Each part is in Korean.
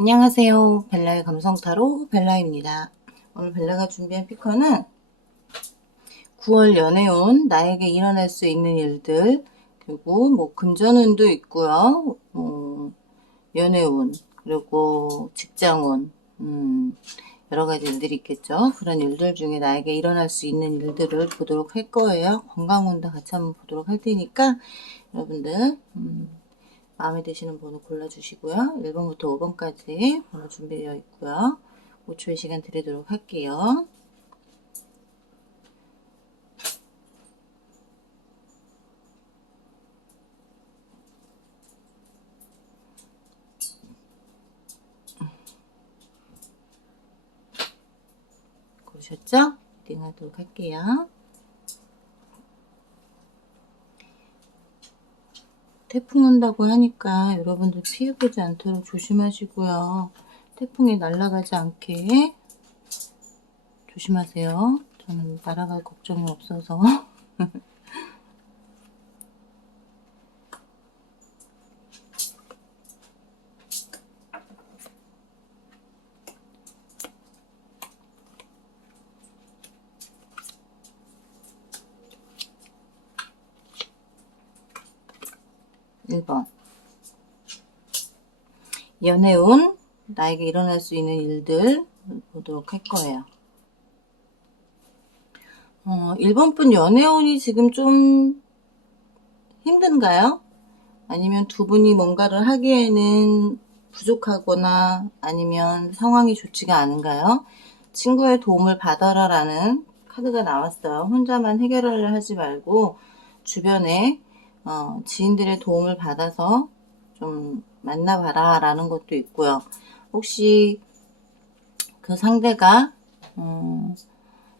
안녕하세요. 벨라의 감성타로 벨라입니다. 오늘 벨라가 준비한 피커는 9월 연애운 나에게 일어날 수 있는 일들, 그리고 뭐 금전운도 있고요. 연애운, 그리고 직장운, 여러 가지 일들이 있겠죠. 그런 일들 중에 나에게 일어날 수 있는 일들을 보도록 할 거예요. 건강운도 같이 한번 보도록 할 테니까 여러분들 마음에 드시는 번호 골라주시고요. 1번부터 5번까지 번호 준비되어 있고요. 5초의 시간 드리도록 할게요. 고르셨죠? 리딩하도록 할게요. 태풍 온다고 하니까 여러분들 피해보지 않도록 조심하시고요. 태풍에 날아가지 않게 조심하세요. 저는 날아갈 걱정이 없어서. 1번 연애운, 나에게 일어날 수 있는 일들 보도록 할 거예요. 1번 분 연애운이 지금 좀 힘든가요? 아니면 두 분이 뭔가를 하기에는 부족하거나 아니면 상황이 좋지가 않은가요? 친구의 도움을 받아라 라는 카드가 나왔어요. 혼자만 해결을 하지 말고 주변에 지인들의 도움을 받아서 좀 만나봐라 라는 것도 있고요. 혹시 그 상대가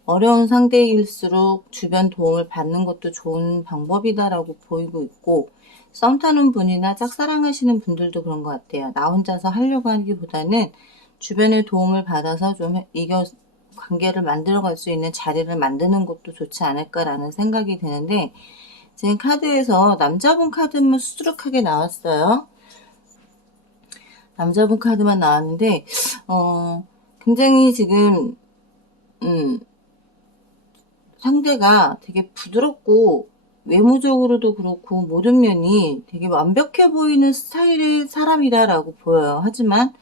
어려운 상대일수록 주변 도움을 받는 것도 좋은 방법이다라고 보이고 있고, 썸 타는 분이나 짝사랑하시는 분들도 그런 것 같아요. 나 혼자서 하려고 하기보다는 주변의 도움을 받아서 좀 관계를 만들어갈 수 있는 자리를 만드는 것도 좋지 않을까라는 생각이 드는데, 지금 카드에서 남자분 카드만 수두룩하게 나왔어요. 남자분 카드만 나왔는데 굉장히 지금 상대가 되게 부드럽고 외모적으로도 그렇고 모든 면이 되게 완벽해 보이는 스타일의 사람이다라고 보여요. 하지만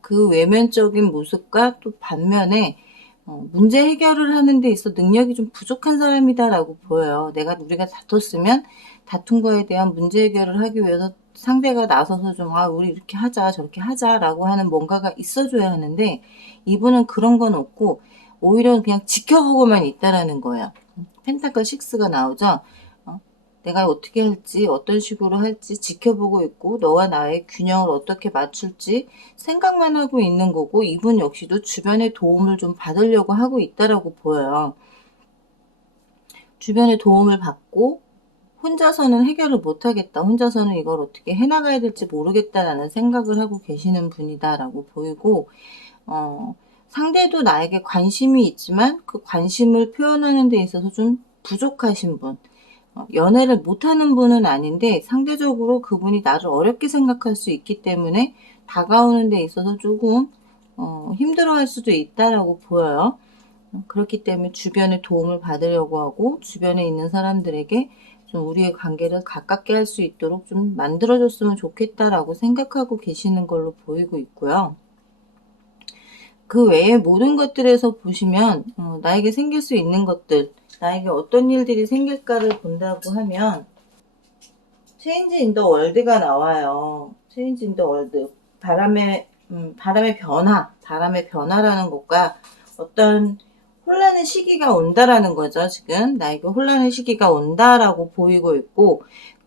그 외면적인 모습과 또 반면에 문제 해결을 하는 데 있어 능력이 좀 부족한 사람이다라고 보여요. 우리가 다퉜으면 다툰 거에 대한 문제 해결을 하기 위해서 상대가 나서서 좀 우리 이렇게 하자 저렇게 하자라고 하는 뭔가가 있어줘야 하는데, 이분은 그런 건 없고 오히려 그냥 지켜보고만 있다라는 거예요. 펜타클 6가 나오죠. 내가 어떻게 할지, 어떤 식으로 할지 지켜보고 있고, 너와 나의 균형을 어떻게 맞출지 생각만 하고 있는 거고, 이분 역시도 주변의 도움을 좀 받으려고 하고 있다라고 보여요. 주변의 도움을 받고 혼자서는 해결을 못하겠다, 혼자서는 이걸 어떻게 해나가야 될지 모르겠다라는 생각을 하고 계시는 분이다라고 보이고, 상대도 나에게 관심이 있지만 그 관심을 표현하는 데 있어서 좀 부족하신 분, 연애를 못하는 분은 아닌데 상대적으로 그분이 나를 어렵게 생각할 수 있기 때문에 다가오는 데 있어서 조금 힘들어할 수도 있다라고 보여요. 그렇기 때문에 주변의 도움을 받으려고 하고 주변에 있는 사람들에게 좀 우리의 관계를 가깝게 할 수 있도록 좀 만들어줬으면 좋겠다라고 생각하고 계시는 걸로 보이고 있고요. 그 외에 모든 것들에서 보시면 나에게 생길 수 있는 것들, 나에게 어떤 일들이 생길까를 본다고 하면 체인지 인 더 월드가 나와요. 체인지 인 더 월드. 바람의 변화라는 것과 어떤 혼란의 시기가 온다라는 거죠. 지금 나에게 혼란의 시기가 온다라고 보이고 있고,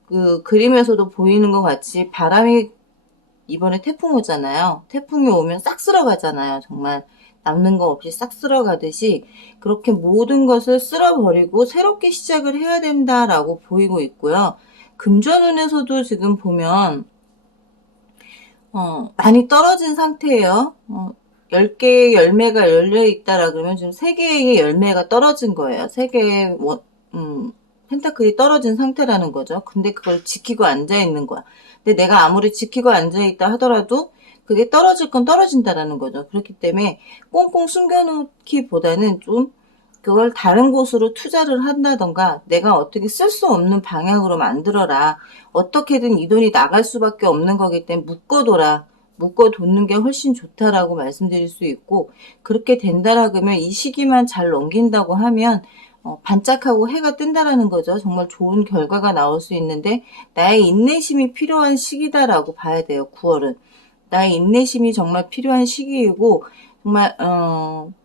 그 그림에서도 보이는 것 같이 바람이 이번에 태풍 오잖아요. 태풍이 오면 싹 쓸어가잖아요. 정말 남는 거 없이 싹 쓸어가듯이 그렇게 모든 것을 쓸어버리고 새롭게 시작을 해야 된다라고 보이고 있고요. 금전운에서도 지금 보면 많이 떨어진 상태예요. 10개의 열매가 열려있다라 그러면 지금 3개의 열매가 떨어진 거예요. 3개의 펜타클이 떨어진 상태라는 거죠. 근데 그걸 지키고 앉아있는 거야. 근데 내가 아무리 지키고 앉아있다 하더라도 그게 떨어질 건 떨어진다라는 거죠. 그렇기 때문에 꽁꽁 숨겨놓기보다는 좀 그걸 다른 곳으로 투자를 한다던가 내가 어떻게 쓸 수 없는 방향으로 만들어라. 어떻게든 이 돈이 나갈 수밖에 없는 거기 때문에 묶어둬라. 묶어놓는 게 훨씬 좋다라고 말씀드릴 수 있고, 그렇게 된다라 그러면 이 시기만 잘 넘긴다고 하면 반짝하고 해가 뜬다라는 거죠. 정말 좋은 결과가 나올 수 있는데 나의 인내심이 필요한 시기다라고 봐야 돼요. 9월은 나의 인내심이 정말 필요한 시기이고, 정말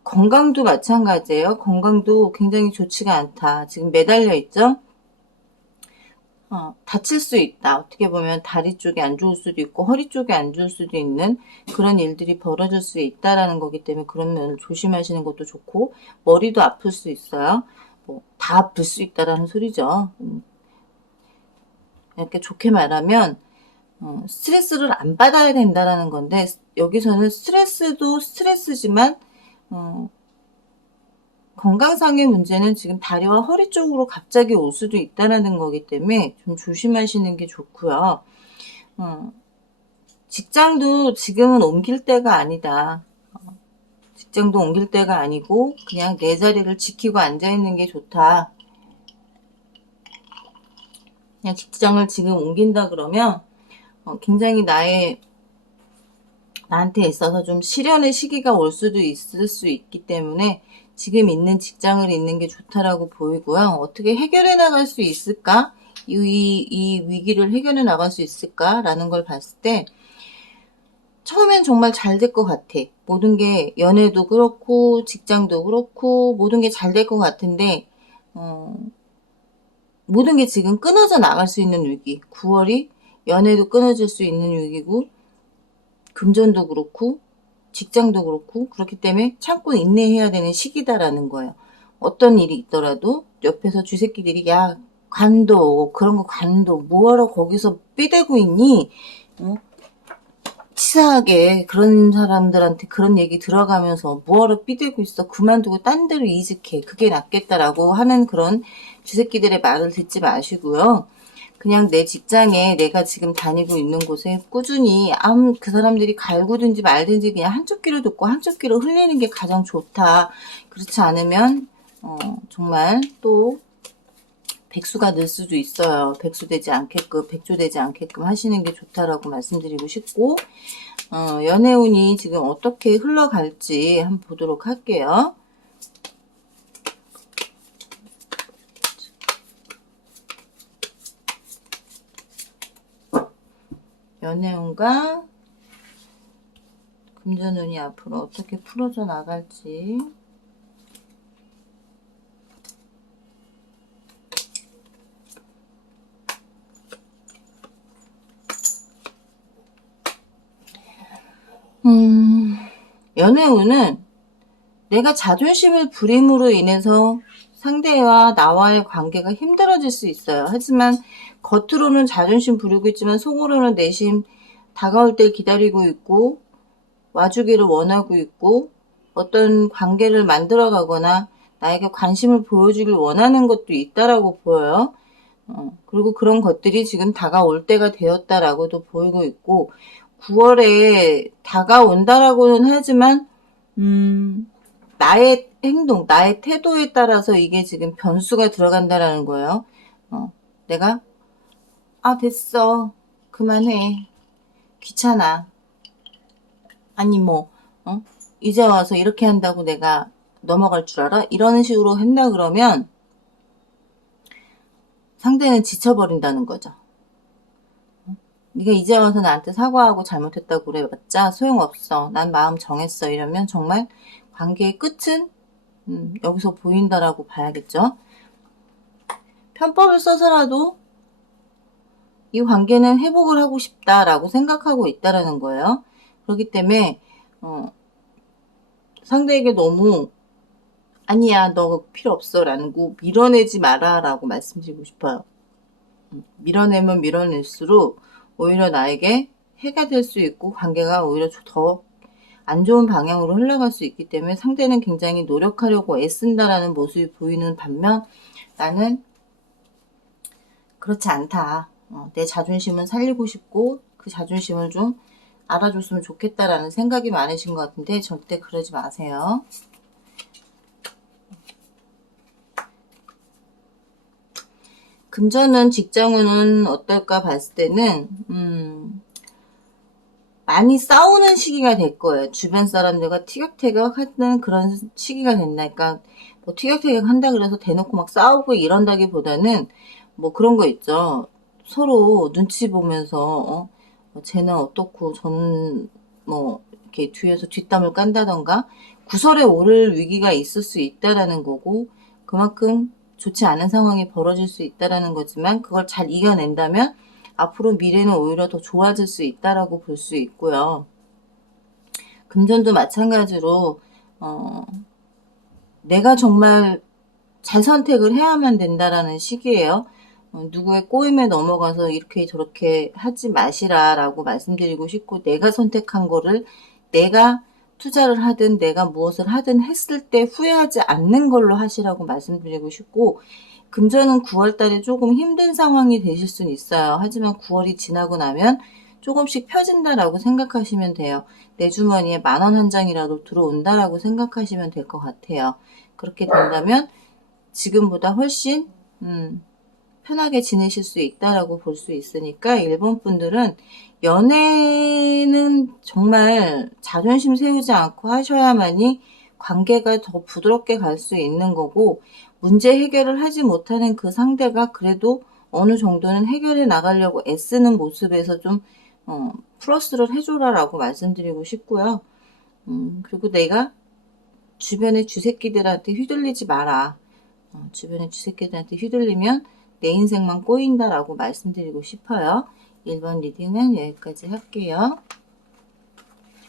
건강도 마찬가지예요. 건강도 굉장히 좋지가 않다. 지금 매달려 있죠. 다칠 수 있다. 어떻게 보면 다리 쪽이 안 좋을 수도 있고 허리 쪽이 안 좋을 수도 있는 그런 일들이 벌어질 수 있다라는 거기 때문에 그런 면을 조심하시는 것도 좋고, 머리도 아플 수 있어요. 다 아플 수 있다라는 소리죠. 이렇게 좋게 말하면 스트레스를 안 받아야 된다라는 건데, 여기서는 스트레스도 스트레스지만 건강상의 문제는 지금 다리와 허리 쪽으로 갑자기 올 수도 있다는 거기 때문에 좀 조심하시는 게 좋고요. 직장도 지금은 옮길 때가 아니다. 직장도 옮길 때가 아니고 그냥 내 자리를 지키고 앉아있는 게 좋다. 그냥 직장을 지금 옮긴다 그러면 굉장히 나한테 있어서 좀 시련의 시기가 올 수도 있을 수 있기 때문에 지금 있는 직장을 있는 게 좋다라고 보이고요. 어떻게 해결해 나갈 수 있을까? 이 위기를 해결해 나갈 수 있을까라는 걸 봤을 때 처음엔 정말 잘 될 것 같아. 모든 게 연애도 그렇고 직장도 그렇고 모든 게 잘 될 것 같은데 모든 게 지금 끊어져 나갈 수 있는 위기. 9월이 연애도 끊어질 수 있는 위기고 금전도 그렇고 직장도 그렇고, 그렇기 때문에 참고 인내해야 되는 시기다라는 거예요. 어떤 일이 있더라도 옆에서 쥐새끼들이 야 관둬, 그런 거 관둬, 뭐하러 거기서 삐대고 있니? 치사하게 그런 사람들한테 그런 얘기 들어가면서 뭐하러 삐대고 있어, 그만두고 딴 데로 이직해, 그게 낫겠다라고 하는 그런 쥐새끼들의 말을 듣지 마시고요. 그냥 내 직장에 내가 지금 다니고 있는 곳에 꾸준히 그 사람들이 갈구든지 말든지 그냥 한쪽 귀로 듣고 한쪽 귀로 흘리는 게 가장 좋다. 그렇지 않으면 정말 또 백수가 늘 수도 있어요. 백수 되지 않게끔, 백조 되지 않게끔 하시는 게 좋다라고 말씀드리고 싶고, 연애운이 지금 어떻게 흘러갈지 한번 보도록 할게요. 연애운과 금전운이 앞으로 어떻게 풀어져 나갈지. 연애운은 내가 자존심을 부림으로 인해서 상대와 나와의 관계가 힘들어질 수 있어요. 하지만 겉으로는 자존심 부리고 있지만 속으로는 내심 다가올 때 기다리고 있고 와주기를 원하고 있고 어떤 관계를 만들어 가거나 나에게 관심을 보여주길 원하는 것도 있다라고 보여요. 그리고 그런 것들이 지금 다가올 때가 되었다라고도 보이고 있고, 9월에 다가온다라고는 하지만 나의 행동, 나의 태도에 따라서 이게 지금 변수가 들어간다라는 거예요. 내가 됐어, 그만해, 귀찮아, 아니 이제 와서 이렇게 한다고 내가 넘어갈 줄 알아? 이런 식으로 한다 그러면 상대는 지쳐버린다는 거죠. 네가 이제 와서 나한테 사과하고 잘못했다고 그래봤자 소용없어, 난 마음 정했어, 이러면 정말 관계의 끝은 여기서 보인다라고 봐야겠죠. 편법을 써서라도 이 관계는 회복을 하고 싶다라고 생각하고 있다라는 거예요. 그렇기 때문에 상대에게 너무 아니야 너 필요 없어 라고 밀어내지 마라 라고 말씀드리고 싶어요. 밀어내면 밀어낼수록 오히려 나에게 해가 될 수 있고 관계가 오히려 더 안 좋은 방향으로 흘러갈 수 있기 때문에 상대는 굉장히 노력하려고 애쓴다라는 모습이 보이는 반면 나는 그렇지 않다. 내 자존심은 살리고 싶고 그 자존심을 좀 알아줬으면 좋겠다라는 생각이 많으신 것 같은데 절대 그러지 마세요. 금전은 직장운은 어떨까 봤을 때는 많이 싸우는 시기가 될 거예요. 주변 사람들과 티격태격 하는 그런 시기가 된다. 그러니까 뭐 티격태격 한다 그래서 대놓고 막 싸우고 이런다기보다는 뭐 그런 거 있죠. 서로 눈치 보면서 쟤는 어떻고 저는 뭐 이렇게 뒤에서 뒷담을 깐다던가 구설에 오를 위기가 있을 수 있다라는 거고 그만큼 좋지 않은 상황이 벌어질 수 있다라는 거지만 그걸 잘 이겨낸다면 앞으로 미래는 오히려 더 좋아질 수 있다라고 볼 수 있고요. 금전도 마찬가지로 내가 정말 잘 선택을 해야만 된다라는 시기예요. 누구의 꼬임에 넘어가서 이렇게 저렇게 하지 마시라라고 말씀드리고 싶고 내가 선택한 거를 내가 투자를 하든 내가 무엇을 하든 했을 때 후회하지 않는 걸로 하시라고 말씀드리고 싶고 금전은 9월달에 조금 힘든 상황이 되실 수는 있어요. 하지만 9월이 지나고 나면 조금씩 펴진다라고 생각하시면 돼요. 내 주머니에 10,000원 한 장이라도 들어온다라고 생각하시면 될 것 같아요. 그렇게 된다면 지금보다 훨씬 편하게 지내실 수 있다라고 볼 수 있으니까 1번 분들은 연애는 정말 자존심 세우지 않고 하셔야만이 관계가 더 부드럽게 갈 수 있는 거고 문제 해결을 하지 못하는 그 상대가 그래도 어느 정도는 해결해 나가려고 애쓰는 모습에서 좀 플러스를 해줘라라고 말씀드리고 싶고요. 그리고 내가 주변의 쥐새끼들한테 휘둘리지 마라. 주변의 쥐새끼들한테 휘둘리면 내 인생만 꼬인다라고 말씀드리고 싶어요. 1번 리딩은 여기까지 할게요.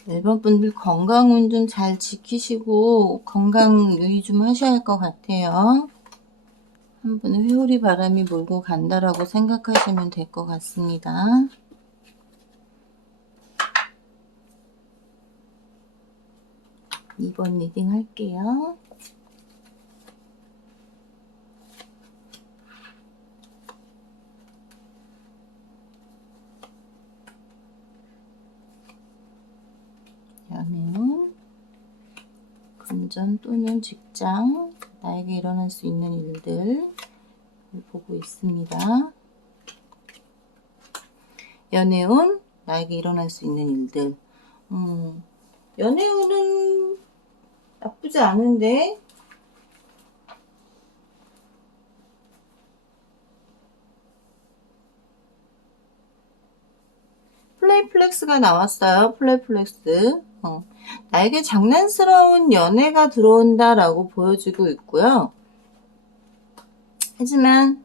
1번 분들 건강운 좀 잘 지키시고 건강 유의 좀 하셔야 할 것 같아요. 한 분은 회오리 바람이 몰고 간다라고 생각하시면 될 것 같습니다. 2번 리딩 할게요. 연애운, 금전 또는 직장, 나에게 일어날 수 있는 일들 보고 있습니다. 연애운, 나에게 일어날 수 있는 일들. 연애운은 나쁘지 않은데 플레이플렉스가 나왔어요. 플레이플렉스. 나에게 장난스러운 연애가 들어온다라고 보여지고 있고요. 하지만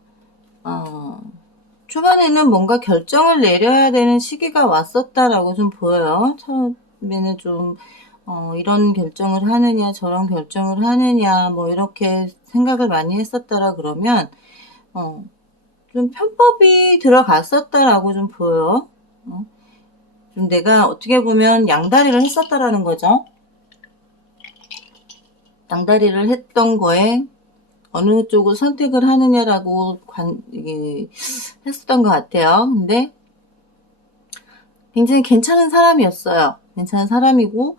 초반에는 뭔가 결정을 내려야 되는 시기가 왔었다라고 좀 보여요. 처음에는 좀 이런 결정을 하느냐 저런 결정을 하느냐 뭐 이렇게 생각을 많이 했었다라 그러면 좀 편법이 들어갔었다라고 좀 보여요. 좀 내가 어떻게 보면 양다리를 했었다라는 거죠. 양다리를 했던 거에 어느 쪽을 선택을 하느냐라고 했었던 것 같아요. 근데 굉장히 괜찮은 사람이었어요. 괜찮은 사람이고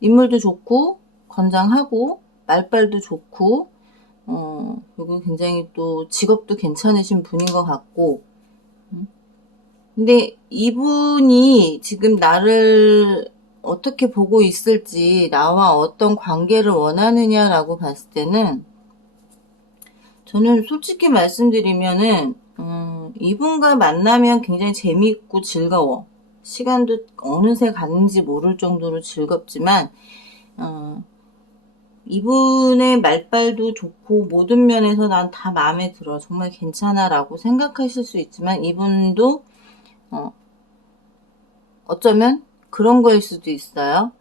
인물도 좋고 건장하고 말빨도 좋고 그리고 굉장히 또 직업도 괜찮으신 분인 것 같고 근데 이분이 지금 나를 어떻게 보고 있을지 나와 어떤 관계를 원하느냐라고 봤을 때는 저는 솔직히 말씀드리면은 이분과 만나면 굉장히 재미있고 즐거워. 시간도 어느새 갔는지 모를 정도로 즐겁지만 이분의 말빨도 좋고 모든 면에서 난 다 마음에 들어. 정말 괜찮아 라고 생각하실 수 있지만 이분도 어쩌면 그런 거일 수도 있어요.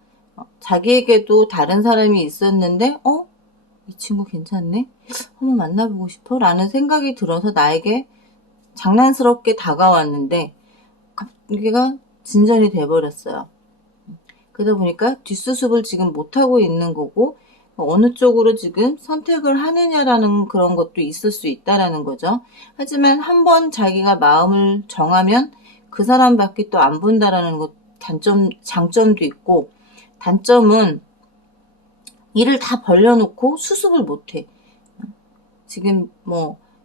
자기에게도 다른 사람이 있었는데 이 친구 괜찮네? 한번 만나보고 싶어? 라는 생각이 들어서 나에게 장난스럽게 다가왔는데 이게가 진전이 돼버렸어요. 그러다 보니까 뒷수습을 지금 못하고 있는 거고 어느 쪽으로 지금 선택을 하느냐라는 그런 것도 있을 수 있다라는 거죠. 하지만 한번 자기가 마음을 정하면 그 사람밖에 또 안 본다라는 것 장점도 있고, 단점은 일을 다 벌려놓고 수습을 못해. 지금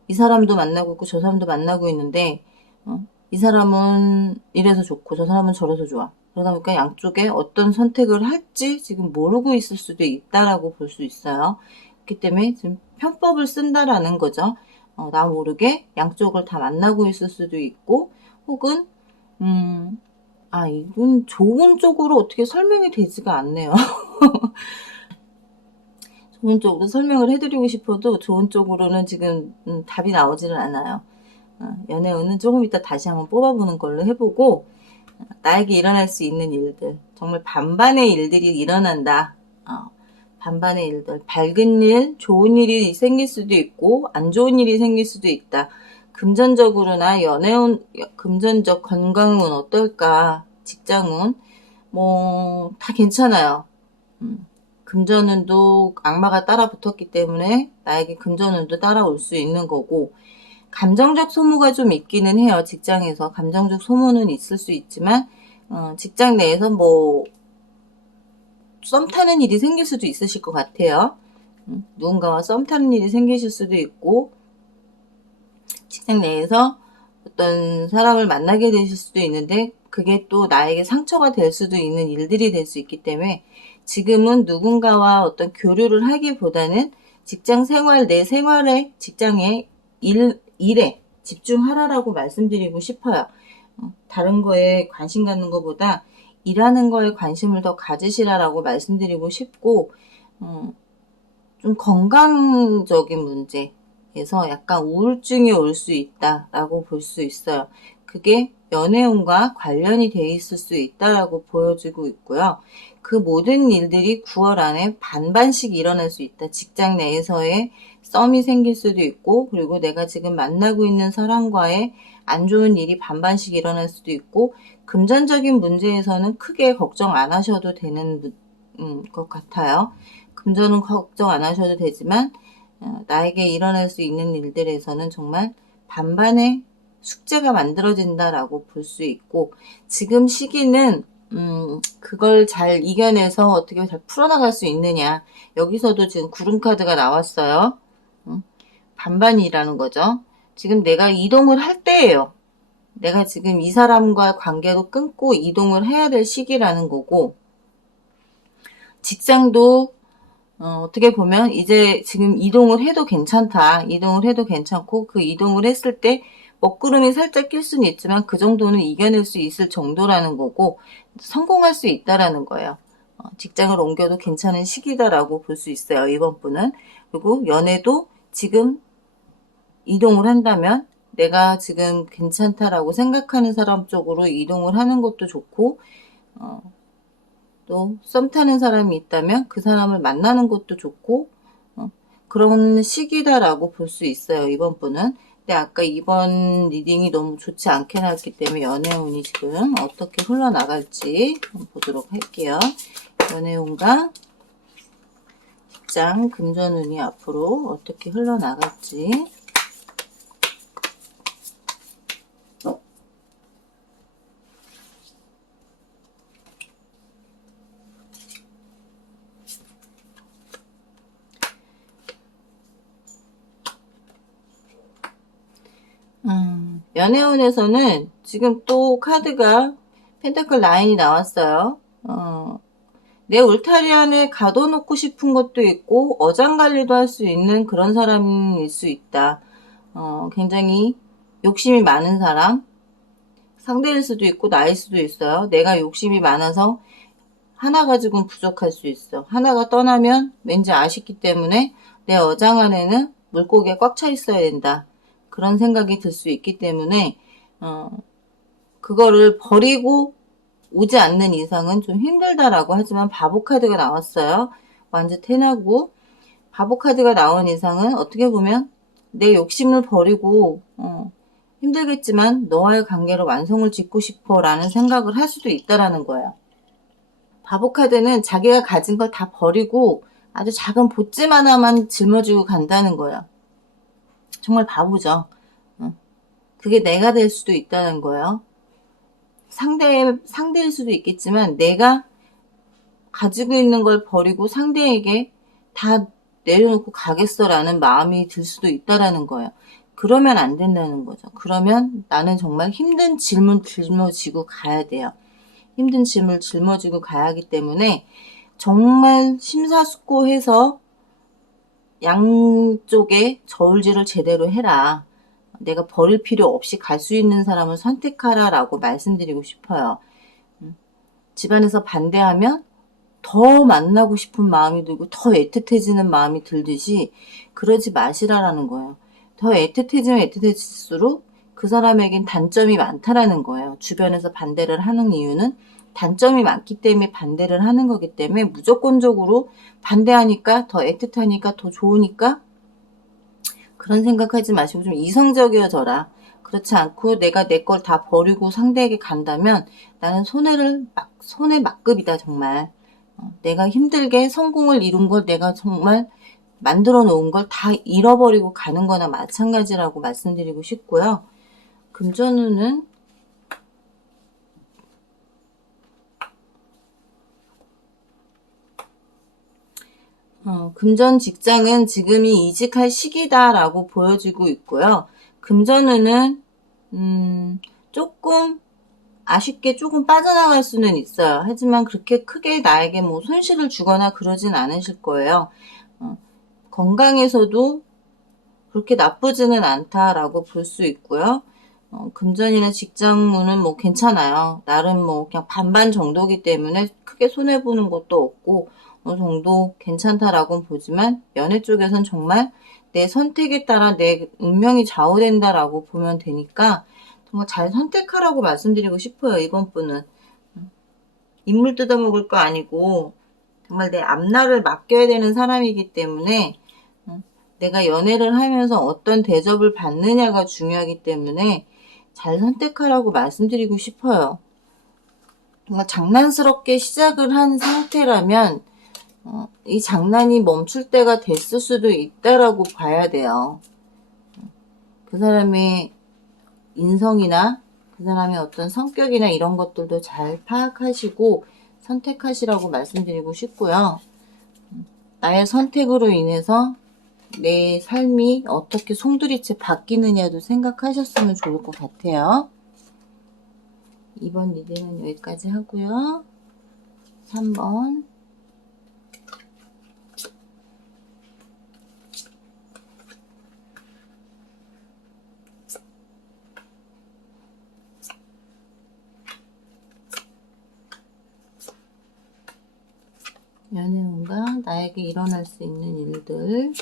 이 사람도 만나고 있고 저 사람도 만나고 있는데 이 사람은 이래서 좋고 저 사람은 저래서 좋아. 그러다 보니까 양쪽에 어떤 선택을 할지 지금 모르고 있을 수도 있다라고 볼 수 있어요. 그렇기 때문에 지금 편법을 쓴다라는 거죠. 나 모르게 양쪽을 다 만나고 있을 수도 있고, 혹은 이건 좋은 쪽으로 어떻게 설명이 되지가 않네요. 좋은 쪽으로 설명을 해드리고 싶어도 좋은 쪽으로는 지금 답이 나오지는 않아요. 연애운은 조금 이따 다시 한번 뽑아보는 걸로 해보고, 나에게 일어날 수 있는 일들, 정말 반반의 일들이 일어난다. 반반의 일들, 밝은 일, 좋은 일이 생길 수도 있고 안 좋은 일이 생길 수도 있다. 금전적으로나 연애운, 금전적 건강운 어떨까, 직장운 다 괜찮아요. 금전운도 악마가 따라 붙었기 때문에 나에게 금전운도 따라올 수 있는 거고, 감정적 소모가 좀 있기는 해요. 직장에서 감정적 소모는 있을 수 있지만 직장 내에서 썸 타는 일이 생길 수도 있으실 것 같아요. 누군가와 썸 타는 일이 생기실 수도 있고, 직장 내에서 어떤 사람을 만나게 되실 수도 있는데 그게 또 나에게 상처가 될 수도 있는 일들이 될 수 있기 때문에, 지금은 누군가와 어떤 교류를 하기보다는 직장 생활, 내 생활에, 직장의 일에 집중하라라고 말씀드리고 싶어요. 다른 거에 관심 갖는 것보다 일하는 거에 관심을 더 가지시라라고 말씀드리고 싶고, 좀 건강적인 문제에서 약간 우울증이 올 수 있다라고 볼 수 있어요. 그게 연애운과 관련이 돼 있을 수 있다라고 보여지고 있고요. 그 모든 일들이 9월 안에 반반씩 일어날 수 있다. 직장 내에서의 썸이 생길 수도 있고, 그리고 내가 지금 만나고 있는 사람과의 안 좋은 일이 반반씩 일어날 수도 있고, 금전적인 문제에서는 크게 걱정 안 하셔도 되는 것 같아요. 금전은 걱정 안 하셔도 되지만 나에게 일어날 수 있는 일들에서는 정말 반반의 숙제가 만들어진다라고 볼 수 있고, 지금 시기는 그걸 잘 이겨내서 어떻게 잘 풀어나갈 수 있느냐. 여기서도 지금 구름카드가 나왔어요. 반반이라는 거죠. 지금 내가 이동을 할 때예요. 내가 지금 이 사람과 관계도 끊고 이동을 해야 될 시기라는 거고, 직장도 어떻게 보면 이제 지금 이동을 해도 괜찮다. 이동을 해도 괜찮고, 그 이동을 했을 때 먹구름이 살짝 낄 수는 있지만 그 정도는 이겨낼 수 있을 정도라는 거고, 성공할 수 있다라는 거예요. 직장을 옮겨도 괜찮은 시기다라고 볼 수 있어요, 이번 분은. 그리고 연애도 지금 이동을 한다면 내가 지금 괜찮다라고 생각하는 사람 쪽으로 이동을 하는 것도 좋고, 또 썸 타는 사람이 있다면 그 사람을 만나는 것도 좋고, 그런 시기다라고 볼 수 있어요, 이번 분은. 근데 아까 이번 리딩이 너무 좋지 않게 나왔기 때문에 연애운이 지금 어떻게 흘러나갈지 보도록 할게요. 연애운과 직장, 금전운이 앞으로 어떻게 흘러나갈지. 연애운에서는 지금 또 카드가 펜타클 9이 나왔어요. 내 울타리 안에 가둬놓고 싶은 것도 있고 어장관리도 할 수 있는 그런 사람일 수 있다. 굉장히 욕심이 많은 사람, 상대일 수도 있고 나일 수도 있어요. 내가 욕심이 많아서 하나 가지고는 부족할 수 있어. 하나가 떠나면 왠지 아쉽기 때문에 내 어장 안에는 물고기가 꽉 차 있어야 된다. 그런 생각이 들 수 있기 때문에 그거를 버리고 오지 않는 이상은 좀 힘들다라고 하지만 바보 카드가 나왔어요. 완전 태나고 바보 카드가 나온 이상은 어떻게 보면 내 욕심을 버리고 힘들겠지만 너와의 관계를 완성을 짓고 싶어 라는 생각을 할 수도 있다라는 거예요. 바보 카드는 자기가 가진 걸 다 버리고 아주 작은 보찜 하나만 짊어지고 간다는 거예요. 정말 바보죠. 그게 내가 될 수도 있다는 거예요. 상대일 수도 있겠지만 내가 가지고 있는 걸 버리고 상대에게 다 내려놓고 가겠어라는 마음이 들 수도 있다라는 거예요. 그러면 안 된다는 거죠. 그러면 나는 정말 힘든 짐을 짊어지고 가야 돼요. 힘든 짐을 짊어지고 가야 하기 때문에 정말 심사숙고해서 양쪽에 저울질을 제대로 해라. 내가 버릴 필요 없이 갈 수 있는 사람을 선택하라라고 말씀드리고 싶어요. 집안에서 반대하면 더 만나고 싶은 마음이 들고 더 애틋해지는 마음이 들듯이 그러지 마시라라는 거예요. 더 애틋해지면 애틋해질수록 그 사람에겐 단점이 많다라는 거예요. 주변에서 반대를 하는 이유는 단점이 많기 때문에 반대를 하는 거기 때문에 무조건적으로 반대하니까 더 애틋하니까 더 좋으니까 그런 생각하지 마시고 좀 이성적이어져라. 그렇지 않고 내가 내 걸 다 버리고 상대에게 간다면 나는 손해 막급이다 정말. 내가 힘들게 성공을 이룬 걸 내가 정말 만들어 놓은 걸 다 잃어버리고 가는 거나 마찬가지라고 말씀드리고 싶고요. 금전운은 금전 직장은 지금이 이직할 시기다라고 보여지고 있고요. 금전운은 조금 아쉽게 조금 빠져나갈 수는 있어요. 하지만 그렇게 크게 나에게 뭐 손실을 주거나 그러진 않으실 거예요. 건강에서도 그렇게 나쁘지는 않다라고 볼 수 있고요. 금전이나 직장운은 뭐 괜찮아요. 나름 뭐 그냥 반반 정도기 때문에 크게 손해보는 것도 없고 어느 정도 괜찮다라고 보지만 연애 쪽에선 정말 내 선택에 따라 내 운명이 좌우된다라고 보면 되니까 정말 잘 선택하라고 말씀드리고 싶어요. 이번 분은 인물 뜯어먹을 거 아니고 정말 내 앞날을 맡겨야 되는 사람이기 때문에 내가 연애를 하면서 어떤 대접을 받느냐가 중요하기 때문에 잘 선택하라고 말씀드리고 싶어요. 정말 장난스럽게 시작을 한 상태라면 이 장난이 멈출 때가 됐을 수도 있다라고 봐야 돼요. 그 사람의 인성이나 그 사람의 어떤 성격이나 이런 것들도 잘 파악하시고 선택하시라고 말씀드리고 싶고요. 나의 선택으로 인해서 내 삶이 어떻게 송두리째 바뀌느냐도 생각하셨으면 좋을 것 같아요. 이번 리딩은 여기까지 하고요. 3번 연애운과 나에게 일어날 수 있는 일들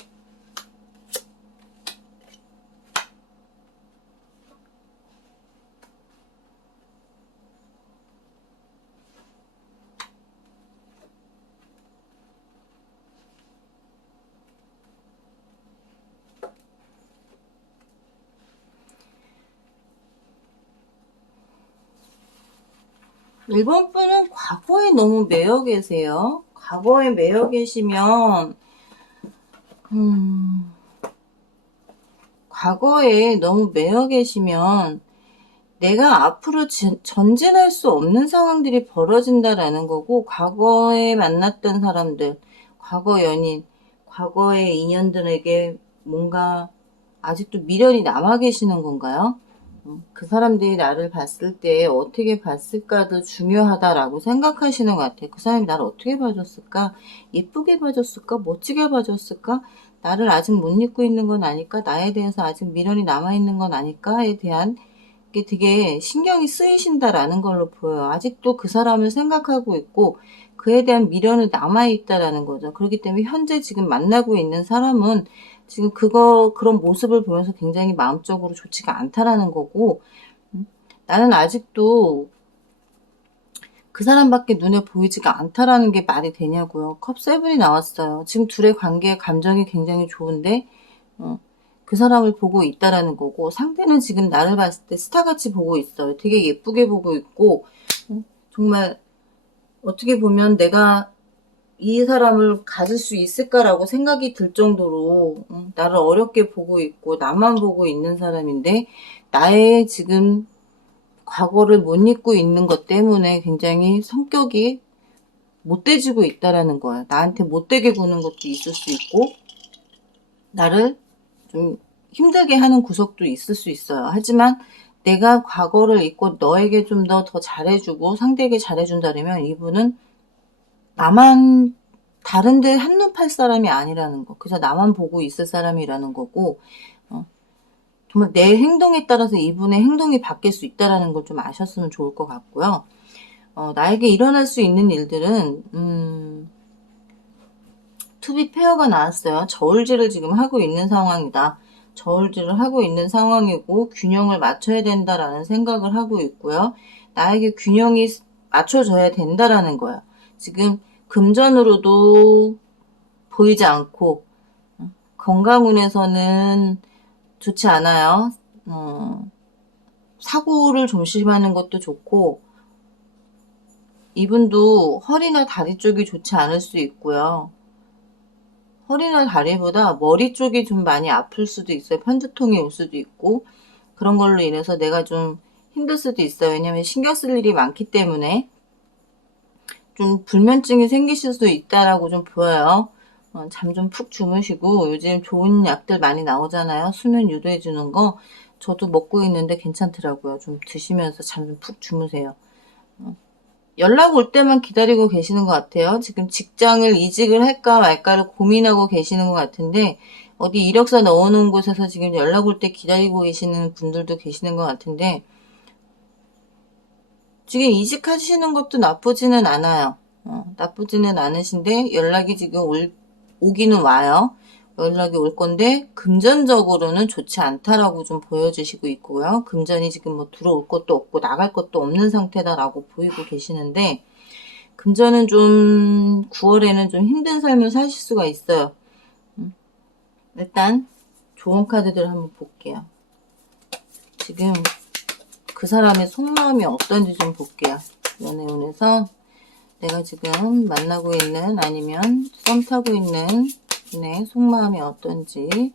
일본 분은 과거에 너무 매여 계세요. 과거에 매여 계시면 과거에 너무 매여 계시면 내가 앞으로 전진할 수 없는 상황들이 벌어진다라는 거고 과거에 만났던 사람들, 과거 연인, 과거의 인연들에게 뭔가 아직도 미련이 남아 계시는 건가요? 그 사람들이 나를 봤을 때 어떻게 봤을까도 중요하다라고 생각하시는 것 같아요. 그 사람이 나를 어떻게 봐줬을까? 예쁘게 봐줬을까? 멋지게 봐줬을까? 나를 아직 못 잊고 있는 건 아닐까? 나에 대해서 아직 미련이 남아있는 건 아닐까?에 대한 게 되게 신경이 쓰이신다라는 걸로 보여요. 아직도 그 사람을 생각하고 있고 그에 대한 미련이 남아있다라는 거죠. 그렇기 때문에 현재 지금 만나고 있는 사람은 지금 그런 모습을 보면서 굉장히 마음적으로 좋지가 않다라는 거고, 나는 아직도 그 사람밖에 눈에 보이지가 않다라는 게 말이 되냐고요. 컵7이 나왔어요. 지금 둘의 관계의 감정이 굉장히 좋은데, 그 사람을 보고 있다라는 거고, 상대는 지금 나를 봤을 때 스타같이 보고 있어요. 되게 예쁘게 보고 있고, 정말 어떻게 보면 내가 이 사람을 가질 수 있을까라고 생각이 들 정도로 나를 어렵게 보고 있고 나만 보고 있는 사람인데 나의 지금 과거를 못 잊고 있는 것 때문에 굉장히 성격이 못돼지고 있다라는 거야. 나한테 못되게 구는 것도 있을 수 있고, 나를 좀 힘들게 하는 구석도 있을 수 있어요. 하지만 내가 과거를 잊고 너에게 좀 더 잘해주고 상대에게 잘해준다면 이분은 나만 다른 데 한눈 팔 사람이 아니라는 거. 그래서 나만 보고 있을 사람이라는 거고, 정말 내 행동에 따라서 이분의 행동이 바뀔 수 있다는 걸 좀 아셨으면 좋을 것 같고요. 나에게 일어날 수 있는 일들은 투비 페어가 나왔어요. 저울질을 지금 하고 있는 상황이다. 저울질을 하고 있는 상황이고 균형을 맞춰야 된다라는 생각을 하고 있고요. 나에게 균형이 맞춰져야 된다라는 거야. 지금 금전으로도 보이지 않고 건강운에서는 좋지 않아요. 사고를 조심하는 것도 좋고 이분도 허리나 다리 쪽이 좋지 않을 수 있고요. 허리나 다리보다 머리 쪽이 좀 많이 아플 수도 있어요. 편두통이 올 수도 있고 그런 걸로 인해서 내가 좀 힘들 수도 있어요. 왜냐면 신경 쓸 일이 많기 때문에 좀 불면증이 생기실 수도 있다라고 좀 보여요. 잠 좀 푹 주무시고 요즘 좋은 약들 많이 나오잖아요. 수면 유도해 주는 거 저도 먹고 있는데 괜찮더라고요. 좀 드시면서 잠 좀 푹 주무세요. 연락 올 때만 기다리고 계시는 것 같아요. 지금 직장을 이직을 할까 말까를 고민하고 계시는 것 같은데 어디 이력서 넣어놓은 곳에서 지금 연락 올 때 기다리고 계시는 분들도 계시는 것 같은데 지금 이직하시는 것도 나쁘지는 않아요. 나쁘지는 않으신데 연락이 지금 오기는 와요. 연락이 올 건데 금전적으로는 좋지 않다라고 좀 보여주시고 있고요. 금전이 지금 뭐 들어올 것도 없고 나갈 것도 없는 상태다라고 보이고 계시는데 금전은 좀 9월에는 좀 힘든 삶을 사실 수가 있어요. 일단 좋은 카드들 한번 볼게요. 지금 그 사람의 속마음이 어떤지 좀 볼게요. 연애운에서 내가 지금 만나고 있는 아니면 썸 타고 있는 분의 속마음이 어떤지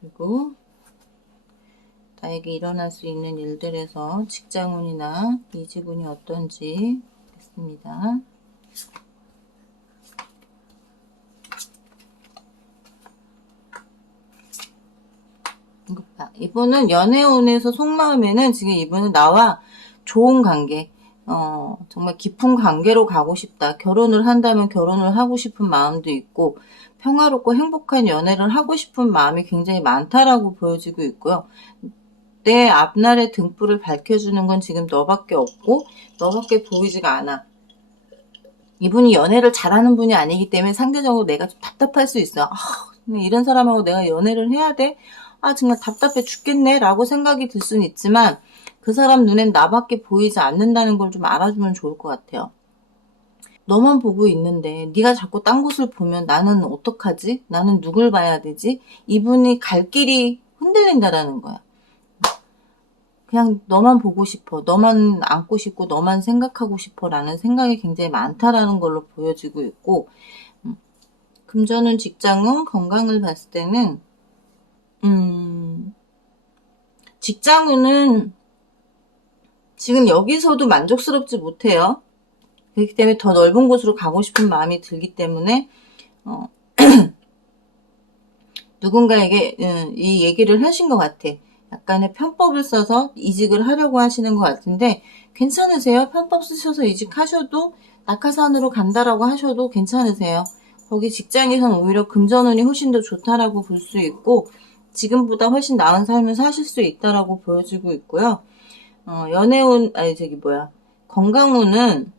그리고 나에게 일어날 수 있는 일들에서 직장운이나 이직운이 어떤지 보겠습니다. 이분은 연애운에서 속마음에는 지금 이분은 나와 좋은 관계, 정말 깊은 관계로 가고 싶다. 결혼을 한다면 결혼을 하고 싶은 마음도 있고 평화롭고 행복한 연애를 하고 싶은 마음이 굉장히 많다라고 보여지고 있고요. 내 앞날의 등불을 밝혀주는 건 지금 너밖에 없고 너밖에 보이지가 않아. 이분이 연애를 잘하는 분이 아니기 때문에 상대적으로 내가 좀 답답할 수 있어요. 이런 사람하고 내가 연애를 해야 돼? 정말 답답해 죽겠네 라고 생각이 들 수는 있지만 그 사람 눈엔 나밖에 보이지 않는다는 걸 좀 알아주면 좋을 것 같아요. 너만 보고 있는데 네가 자꾸 딴 곳을 보면 나는 어떡하지? 나는 누굴 봐야 되지? 이분이 갈 길이 흔들린다라는 거야. 그냥 너만 보고 싶어. 너만 안고 싶고 너만 생각하고 싶어 라는 생각이 굉장히 많다라는 걸로 보여지고 있고 금전운, 직장운, 건강을 봤을 때는 직장운은 지금 여기서도 만족스럽지 못해요. 그렇기 때문에 더 넓은 곳으로 가고 싶은 마음이 들기 때문에 누군가에게 이 얘기를 하신 것 같아. 약간의 편법을 써서 이직을 하려고 하시는 것 같은데 괜찮으세요? 편법 쓰셔서 이직하셔도 낙하산으로 간다라고 하셔도 괜찮으세요? 거기 직장에선 오히려 금전운이 훨씬 더 좋다라고 볼 수 있고 지금보다 훨씬 나은 삶을 사실 수 있다라고 보여지고 있고요. 연애운, 건강운은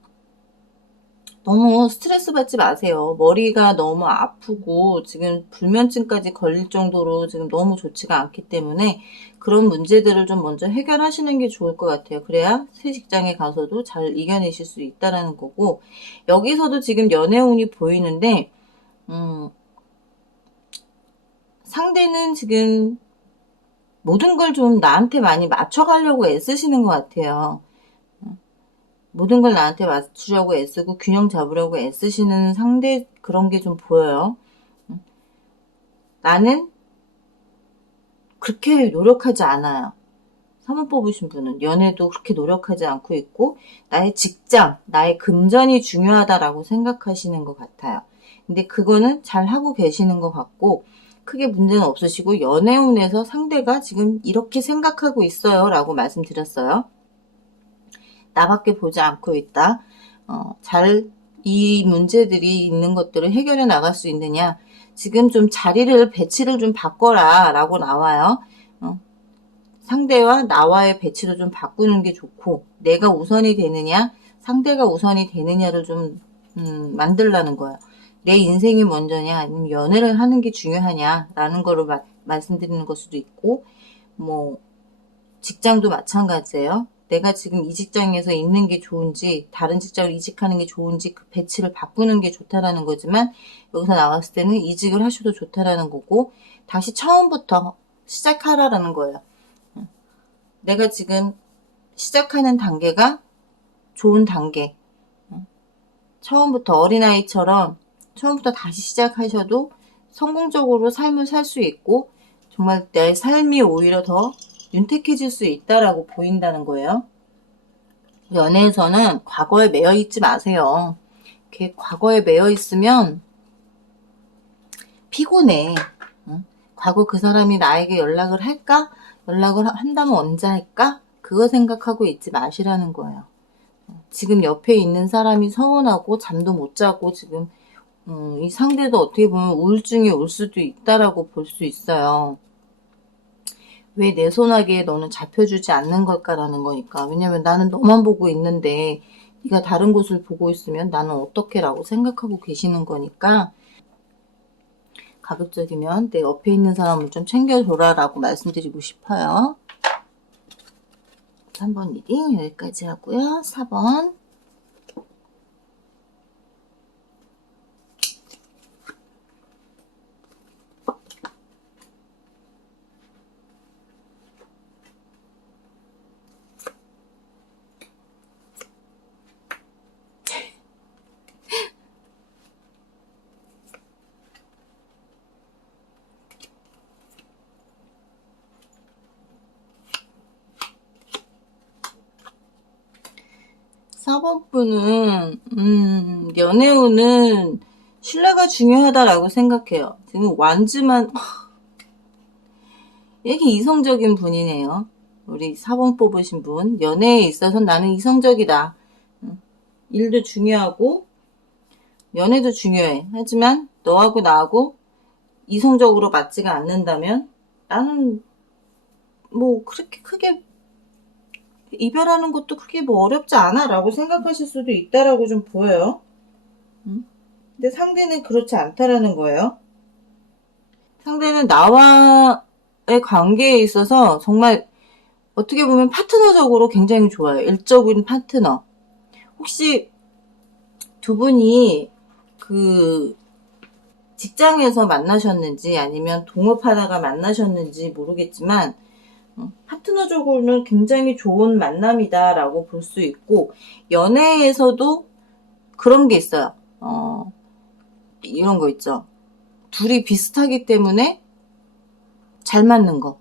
너무 스트레스 받지 마세요. 머리가 너무 아프고 지금 불면증까지 걸릴 정도로 지금 너무 좋지가 않기 때문에 그런 문제들을 좀 먼저 해결하시는 게 좋을 것 같아요. 그래야 새 직장에 가서도 잘 이겨내실 수 있다라는 거고 여기서도 지금 연애운이 보이는데 상대는 지금 모든 걸 좀 나한테 많이 맞춰가려고 애쓰시는 것 같아요. 모든 걸 나한테 맞추려고 애쓰고 균형 잡으려고 애쓰시는 상대 그런 게 좀 보여요. 나는 그렇게 노력하지 않아요. 3번 뽑으신 분은 연애도 그렇게 노력하지 않고 있고 나의 직장, 나의 금전이 중요하다라고 생각하시는 것 같아요. 근데 그거는 잘 하고 계시는 것 같고 크게 문제는 없으시고 연애운에서 상대가 지금 이렇게 생각하고 있어요 라고 말씀드렸어요. 나밖에 보지 않고 있다. 잘 이 문제들이 있는 것들을 해결해 나갈 수 있느냐. 지금 좀 자리를 배치를 좀 바꿔라 라고 나와요. 상대와 나와의 배치를 좀 바꾸는 게 좋고 내가 우선이 되느냐 상대가 우선이 되느냐를 좀 만들라는 거예요. 내 인생이 먼저냐 아니면 연애를 하는 게 중요하냐라는 거를 말씀드리는 걸 수도 있고 뭐 직장도 마찬가지예요. 내가 지금 이 직장에서 있는 게 좋은지 다른 직장으로 이직하는 게 좋은지 그 배치를 바꾸는 게 좋다라는 거지만 여기서 나왔을 때는 이직을 하셔도 좋다라는 거고 다시 처음부터 시작하라라는 거예요. 내가 지금 시작하는 단계가 좋은 단계. 처음부터 어린아이처럼 처음부터 다시 시작하셔도 성공적으로 삶을 살 수 있고 정말 내 삶이 오히려 더 윤택해질 수 있다라고 보인다는 거예요. 연애에서는 과거에 매여 있지 마세요. 이렇게 과거에 매여 있으면 피곤해. 과거 그 사람이 나에게 연락을 할까? 연락을 한다면 언제 할까? 그거 생각하고 있지 마시라는 거예요. 지금 옆에 있는 사람이 서운하고 잠도 못 자고 지금 이 상대도 어떻게 보면 우울증이 올 수도 있다라고 볼 수 있어요. 왜 내 손아귀에 너는 잡혀주지 않는 걸까라는 거니까. 왜냐면 나는 너만 보고 있는데 네가 다른 곳을 보고 있으면 나는 어떻게 라고 생각하고 계시는 거니까 가급적이면 내 옆에 있는 사람을 좀 챙겨줘라 라고 말씀드리고 싶어요. 3번 리딩 여기까지 하고요. 4번 4번 분은 연애운은 신뢰가 중요하다라고 생각해요. 지금 완주만 이렇게 이성적인 분이네요. 우리 4번 뽑으신 분. 연애에 있어서 나는 이성적이다. 일도 중요하고 연애도 중요해. 하지만 너하고 나하고 이성적으로 맞지가 않는다면 나는 뭐 그렇게 크게 이별하는 것도 크게 뭐 어렵지 않아 라고 생각하실 수도 있다라고 좀 보여요. 근데 상대는 그렇지 않다라는 거예요. 상대는 나와의 관계에 있어서 정말 어떻게 보면 파트너적으로 굉장히 좋아요. 일적인 파트너. 혹시 두 분이 그 직장에서 만나셨는지 아니면 동업하다가 만나셨는지 모르겠지만 파트너적으로는 굉장히 좋은 만남이다 라고 볼 수 있고 연애에서도 그런 게 있어요. 이런 거 있죠. 둘이 비슷하기 때문에 잘 맞는 거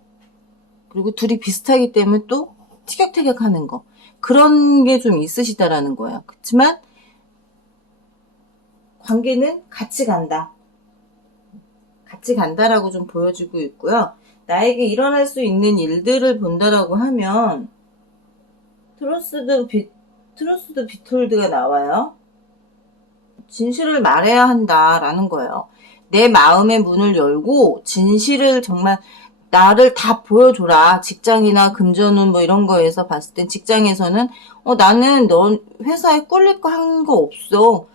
그리고 둘이 비슷하기 때문에 또 티격태격하는 거 그런 게 좀 있으시다라는 거예요. 그렇지만 관계는 같이 간다. 같이 간다라고 좀 보여주고 있고요. 나에게 일어날 수 있는 일들을 본다라고 하면 트러스트 비톨드가 나와요. 진실을 말해야 한다라는 거예요. 내 마음의 문을 열고 진실을 정말 나를 다 보여줘라. 직장이나 금전운 뭐 이런 거에서 봤을 땐 직장에서는 나는 넌 회사에 꿀릴 거 한 거 없어.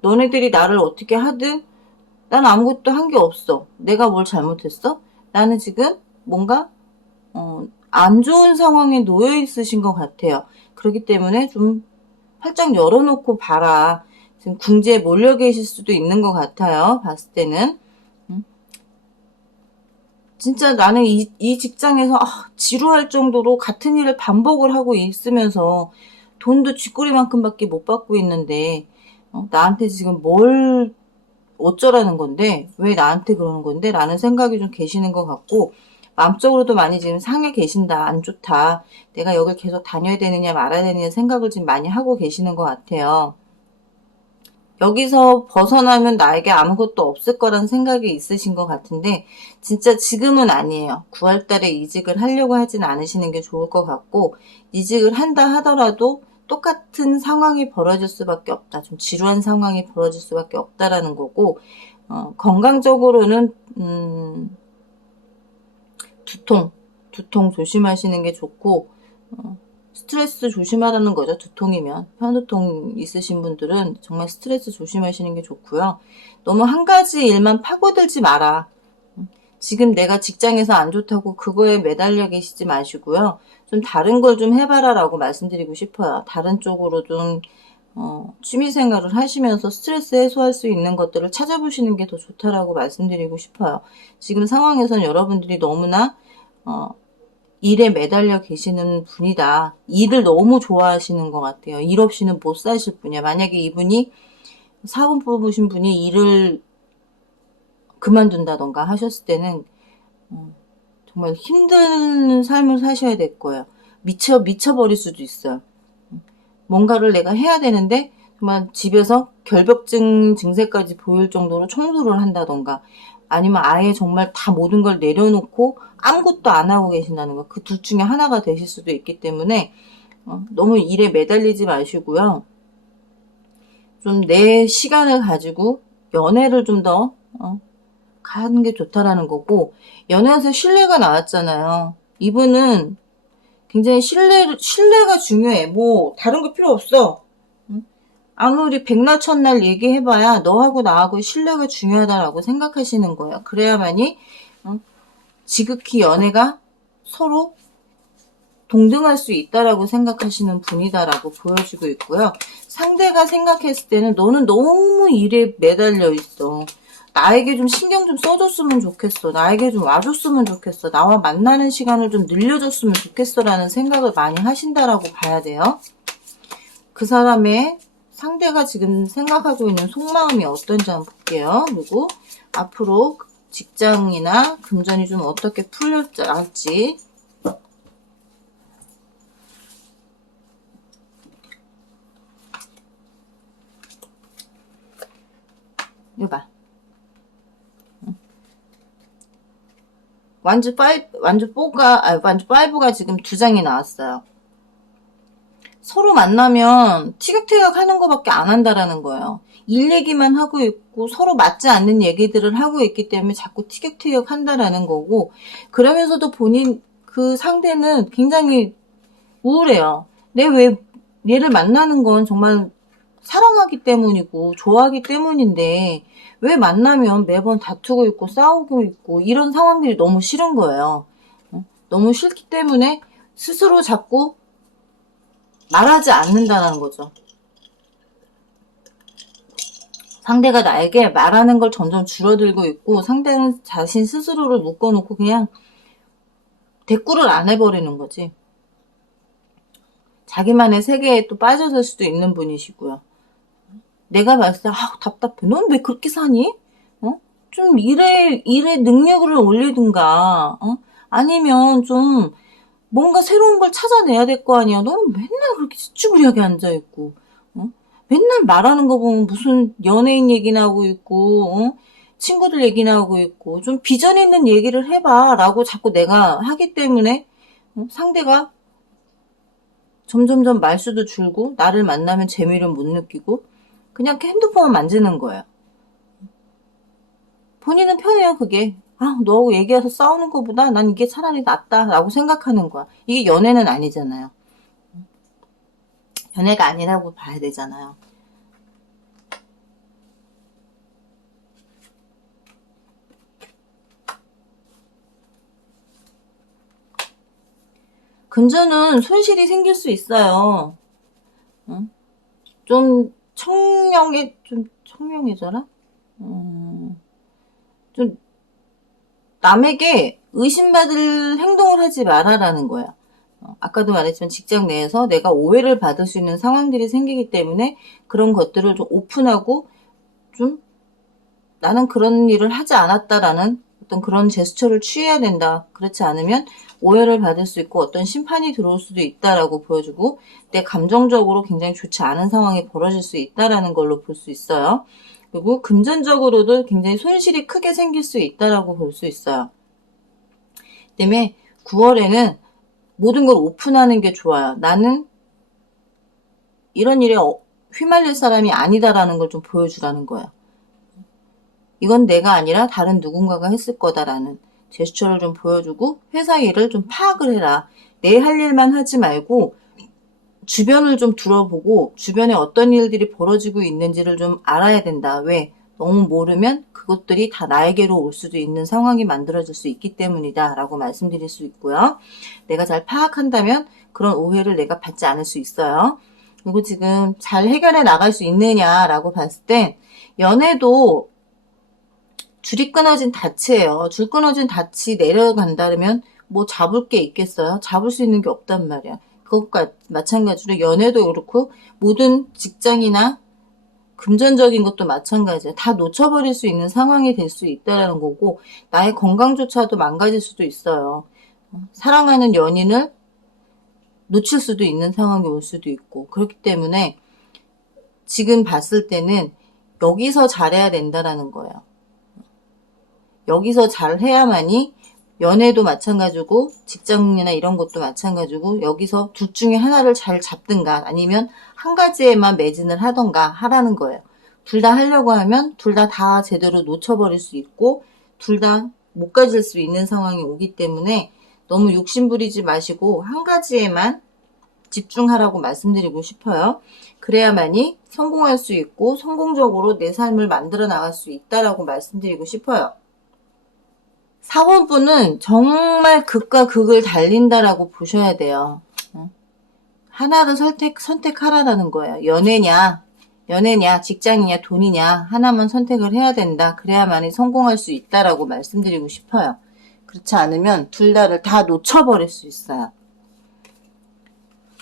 너네들이 나를 어떻게 하든 난 아무것도 한 게 없어. 내가 뭘 잘못했어? 나는 지금 뭔가 안 좋은 상황에 놓여 있으신 것 같아요. 그렇기 때문에 좀 활짝 열어놓고 봐라. 지금 궁지에 몰려 계실 수도 있는 것 같아요. 봤을 때는. 진짜 나는 이 직장에서 지루할 정도로 같은 일을 반복을 하고 있으면서 돈도 쥐꼬리만큼밖에 못 받고 있는데 나한테 지금 뭘 어쩌라는 건데 왜 나한테 그러는 건데 라는 생각이 좀 계시는 것 같고 마음적으로도 많이 지금 상해 계신다. 안 좋다. 내가 여길 계속 다녀야 되느냐 말아야 되느냐 생각을 지금 많이 하고 계시는 것 같아요. 여기서 벗어나면 나에게 아무것도 없을 거란 생각이 있으신 것 같은데 진짜 지금은 아니에요. 9월달에 이직을 하려고 하진 않으시는 게 좋을 것 같고 이직을 한다 하더라도 똑같은 상황이 벌어질 수밖에 없다. 좀 지루한 상황이 벌어질 수밖에 없다라는 거고 건강적으로는 두통 조심하시는 게 좋고 스트레스 조심하라는 거죠. 두통이면. 편두통 있으신 분들은 정말 스트레스 조심하시는 게 좋고요. 너무 한 가지 일만 파고들지 마라. 지금 내가 직장에서 안 좋다고 그거에 매달려 계시지 마시고요. 좀 다른 걸 좀 해봐라 라고 말씀드리고 싶어요. 다른 쪽으로 좀 취미생활을 하시면서 스트레스 해소할 수 있는 것들을 찾아보시는 게 더 좋다라고 말씀드리고 싶어요. 지금 상황에선 여러분들이 너무나 일에 매달려 계시는 분이다. 일을 너무 좋아하시는 것 같아요. 일 없이는 못 사실 분이야. 만약에 이분이 사원 뽑으신 분이 일을 그만둔다던가 하셨을 때는 정말 힘든 삶을 사셔야 될 거예요. 미쳐버릴 수도 있어요. 뭔가를 내가 해야 되는데 정말 집에서 결벽증 증세까지 보일 정도로 청소를 한다던가 아니면 아예 정말 다 모든 걸 내려놓고 아무것도 안 하고 계신다는 거. 그 둘 중에 하나가 되실 수도 있기 때문에 너무 일에 매달리지 마시고요. 좀 내 시간을 가지고 연애를 좀 더 가는 게 좋다라는 거고 연애에서 신뢰가 나왔잖아요. 이분은 굉장히 신뢰가 중요해. 뭐 다른 거 필요 없어. 아무리 백날 첫날 얘기해봐야 너하고 나하고 신뢰가 중요하다라고 생각하시는 거예요. 그래야만이 지극히 연애가 서로 동등할 수 있다라고 생각하시는 분이다라고 보여지고 있고요. 상대가 생각했을 때는 너는 너무 일에 매달려 있어. 나에게 좀 신경 좀 써줬으면 좋겠어. 나에게 좀 와줬으면 좋겠어. 나와 만나는 시간을 좀 늘려줬으면 좋겠어 라는 생각을 많이 하신다라고 봐야 돼요. 그 사람의 상대가 지금 생각하고 있는 속마음이 어떤지 한번 볼게요. 그리고 앞으로 직장이나 금전이 좀 어떻게 풀릴지 이거 봐. 완주 5가 지금 2장이 나왔어요. 서로 만나면 티격태격 하는 것밖에 안 한다라는 거예요. 일 얘기만 하고 있고 서로 맞지 않는 얘기들을 하고 있기 때문에 자꾸 티격태격 한다라는 거고 그러면서도 그 상대는 굉장히 우울해요. 왜 얘를 만나는 건 정말 사랑하기 때문이고 좋아하기 때문인데 왜 만나면 매번 다투고 있고 싸우고 있고 이런 상황들이 너무 싫은 거예요. 너무 싫기 때문에 스스로 자꾸 말하지 않는다는 거죠. 상대가 나에게 말하는 걸 점점 줄어들고 있고 상대는 자신 스스로를 묶어놓고 그냥 대꾸를 안 해버리는 거지. 자기만의 세계에 또 빠져들 수도 있는 분이시고요. 내가 봤을 때 답답해. 넌 왜 그렇게 사니? 좀 일에 능력을 올리든가 아니면 좀 뭔가 새로운 걸 찾아내야 될 거 아니야. 너는 맨날 그렇게 찌쭈구리하게 앉아있고 맨날 말하는 거 보면 무슨 연예인 얘기나 하고 있고 친구들 얘기나 하고 있고 좀 비전 있는 얘기를 해봐 라고 자꾸 내가 하기 때문에 상대가 점점점 말수도 줄고 나를 만나면 재미를 못 느끼고 그냥 핸드폰을 만지는 거예요. 본인은 편해요. 그게 너하고 얘기해서 싸우는 것보다 난 이게 차라리 낫다 라고 생각하는 거야. 이게 연애는 아니잖아요. 연애가 아니라고 봐야 되잖아요. 금전은 손실이 생길 수 있어요. 좀 청명해져라? 좀 남에게 의심받을 행동을 하지 말아라는 거야. 아까도 말했지만 직장 내에서 내가 오해를 받을 수 있는 상황들이 생기기 때문에 그런 것들을 좀 오픈하고 좀 나는 그런 일을 하지 않았다라는 어떤 그런 제스처를 취해야 된다. 그렇지 않으면 오해를 받을 수 있고 어떤 심판이 들어올 수도 있다라고 보여주고 내 감정적으로 굉장히 좋지 않은 상황이 벌어질 수 있다라는 걸로 볼 수 있어요. 그리고 금전적으로도 굉장히 손실이 크게 생길 수 있다라고 볼 수 있어요. 때문에 9월에는 모든 걸 오픈하는 게 좋아요. 나는 이런 일에 휘말릴 사람이 아니다라는 걸 좀 보여주라는 거예요. 이건 내가 아니라 다른 누군가가 했을 거다라는 제스처를 좀 보여주고 회사 일을 좀 파악을 해라. 내 할 일만 하지 말고 주변을 좀 둘러보고 주변에 어떤 일들이 벌어지고 있는지를 좀 알아야 된다. 왜? 너무 모르면 그것들이 다 나에게로 올 수도 있는 상황이 만들어질 수 있기 때문이다 라고 말씀드릴 수 있고요. 내가 잘 파악한다면 그런 오해를 내가 받지 않을 수 있어요. 그리고 지금 잘 해결해 나갈 수 있느냐라고 봤을 때 연애도 줄이 끊어진 닻이에요. 줄 끊어진 닻이 내려간다면 뭐 잡을 게 있겠어요? 잡을 수 있는 게 없단 말이야. 그것과 마찬가지로 연애도 그렇고 모든 직장이나 금전적인 것도 마찬가지야. 다 놓쳐버릴 수 있는 상황이 될 수 있다는 거고 나의 건강조차도 망가질 수도 있어요. 사랑하는 연인을 놓칠 수도 있는 상황이 올 수도 있고 그렇기 때문에 지금 봤을 때는 여기서 잘해야 된다라는 거예요. 여기서 잘해야만이 연애도 마찬가지고 직장이나 이런 것도 마찬가지고 여기서 둘 중에 하나를 잘 잡든가 아니면 한 가지에만 매진을 하던가 하라는 거예요. 둘 다 하려고 하면 둘 다 제대로 놓쳐버릴 수 있고 둘 다 못 가질 수 있는 상황이 오기 때문에 너무 욕심부리지 마시고 한 가지에만 집중하라고 말씀드리고 싶어요. 그래야만이 성공할 수 있고 성공적으로 내 삶을 만들어 나갈 수 있다라고 말씀드리고 싶어요. 4번분은 정말 극과 극을 달린다라고 보셔야 돼요. 하나를 선택하라는 거예요. 연애냐, 직장이냐, 돈이냐 하나만 선택을 해야 된다. 그래야만이 성공할 수 있다라고 말씀드리고 싶어요. 그렇지 않으면 둘 다를 다 놓쳐버릴 수 있어요.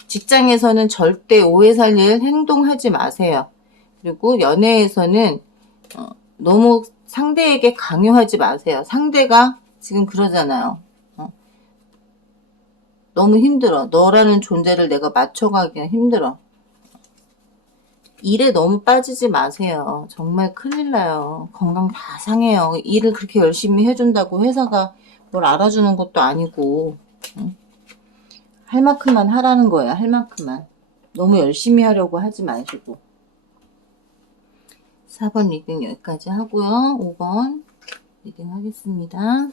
직장에서는 절대 오해 살릴 행동하지 마세요. 그리고 연애에서는 너무 상대에게 강요하지 마세요. 상대가 지금 그러잖아요. 너무 힘들어. 너라는 존재를 내가 맞춰가기가 힘들어. 일에 너무 빠지지 마세요. 정말 큰일 나요. 건강 다 상해요. 일을 그렇게 열심히 해준다고 회사가 뭘 알아주는 것도 아니고 할 만큼만 하라는 거예요. 할 만큼만. 너무 열심히 하려고 하지 마시고. 4번 리딩 여기까지 하고요. 5번 리딩 하겠습니다.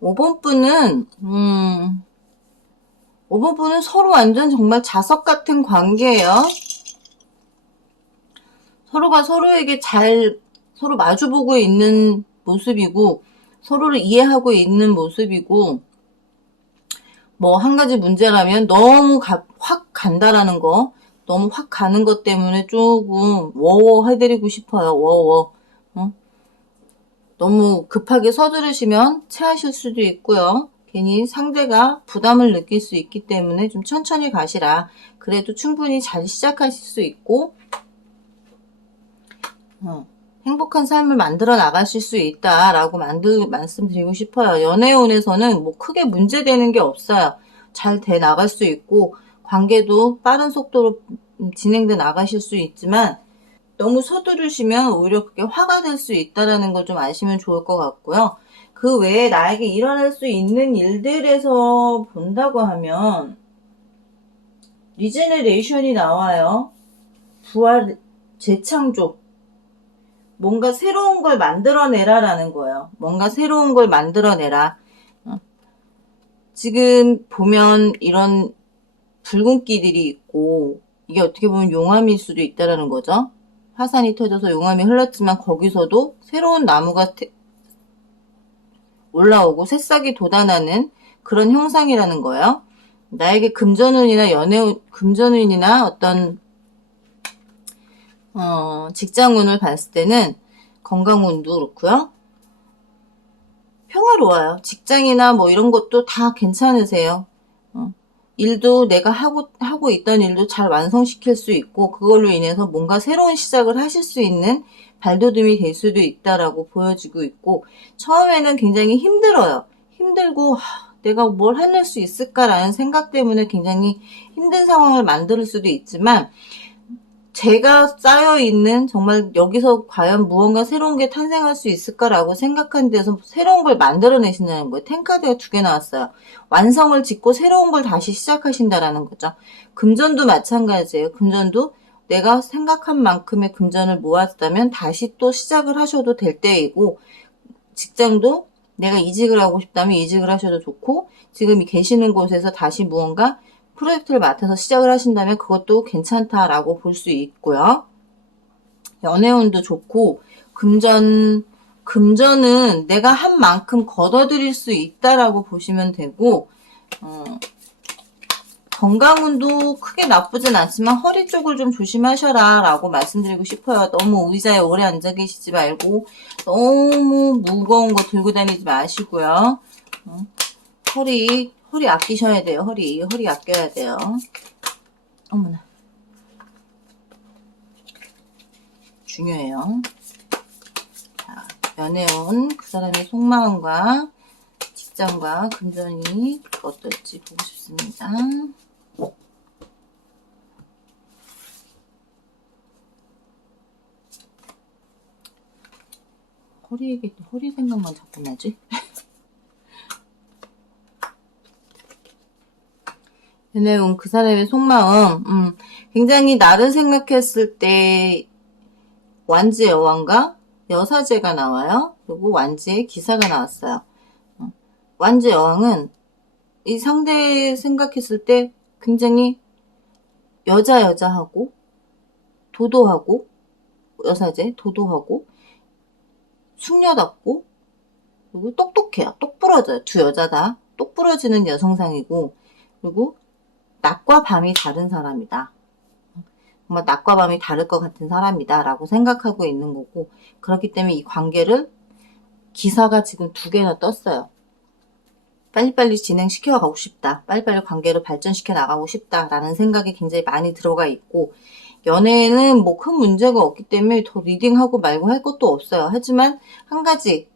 5번 분은 서로 완전 정말 자석 같은 관계예요. 서로가 서로에게 서로 마주보고 있는 모습이고 서로를 이해하고 있는 모습이고 뭐 한 가지 문제라면 너무 확 간다라는 거 너무 확 가는 것 때문에 조금 워워 해드리고 싶어요. 워워. 너무 급하게 서두르시면 체하실 수도 있고요. 괜히 상대가 부담을 느낄 수 있기 때문에 좀 천천히 가시라. 그래도 충분히 잘 시작하실 수 있고 행복한 삶을 만들어 나가실 수 있다라고 말씀드리고 싶어요. 연애운에서는 뭐 크게 문제되는 게 없어요. 잘 돼 나갈 수 있고 관계도 빠른 속도로 진행돼 나가실 수 있지만 너무 서두르시면 오히려 그게 화가 될 수 있다는 걸 좀 아시면 좋을 것 같고요. 그 외에 나에게 일어날 수 있는 일들에서 본다고 하면 리제네레이션이 나와요. 부활, 재창조. 뭔가 새로운 걸 만들어내라라는 거예요. 뭔가 새로운 걸 만들어내라. 지금 보면 이런 붉은기들이 있고 이게 어떻게 보면 용암일 수도 있다라는 거죠. 화산이 터져서 용암이 흘렀지만 거기서도 새로운 나무가 올라오고 새싹이 돋아나는 그런 형상이라는 거예요. 나에게 금전운이나 금전운이나 어떤 직장운을 봤을 때는 건강운도 그렇고요. 평화로워요. 직장이나 뭐 이런 것도 다 괜찮으세요. 일도 내가 하고 있던 일도 잘 완성시킬 수 있고, 그걸로 인해서 뭔가 새로운 시작을 하실 수 있는 발돋움이 될 수도 있다라고 보여지고 있고, 처음에는 굉장히 힘들어요. 힘들고, 내가 뭘 해낼 수 있을까라는 생각 때문에 굉장히 힘든 상황을 만들 수도 있지만, 제가 쌓여있는 정말 여기서 과연 무언가 새로운 게 탄생할 수 있을까라고 생각한 데서 새로운 걸 만들어내신다는 거예요. 10카드가 2개 나왔어요. 완성을 짓고 새로운 걸 다시 시작하신다라는 거죠. 금전도 마찬가지예요. 금전도 내가 생각한 만큼의 금전을 모았다면 다시 또 시작을 하셔도 될 때이고, 직장도 내가 이직을 하고 싶다면 이직을 하셔도 좋고, 지금 계시는 곳에서 다시 무언가 프로젝트를 맡아서 시작을 하신다면 그것도 괜찮다라고 볼 수 있고요. 연애운도 좋고, 금전은 내가 한 만큼 걷어들일 수 있다라고 보시면 되고, 건강운도 크게 나쁘진 않지만 허리 쪽을 좀 조심하셔라 라고 말씀드리고 싶어요. 너무 의자에 오래 앉아 계시지 말고 너무 무거운 거 들고 다니지 마시고요. 허리 아끼셔야 돼요. 허리 아껴야 돼요. 어머나. 중요해요. 자, 연애운 그 사람의 속마음과 직장과 금전이 어떨지 보고 싶습니다. 허리 생각만 자꾸 나지? 연애운 그 사람의 속마음, 굉장히 나를 생각했을 때 완지의 여왕과 여사제가 나와요. 그리고 완지의 기사가 나왔어요. 완지의 여왕은 이 상대 생각했을 때 굉장히 여자하고 도도하고, 여사제 도도하고 숙녀답고, 그리고 똑똑해요. 똑부러져요. 두 여자 다 똑부러지는 여성상이고, 그리고 낮과 밤이 다른 사람이다. 정말 낮과 밤이 다를 것 같은 사람이다 라고 생각하고 있는 거고, 그렇기 때문에 이 관계를 기사가 지금 2개나 떴어요. 빨리빨리 진행시켜 가고 싶다. 빨리빨리 관계를 발전시켜 나가고 싶다 라는 생각이 굉장히 많이 들어가 있고, 연애에는 뭐 큰 문제가 없기 때문에 더 리딩하고 말고 할 것도 없어요. 하지만 한 가지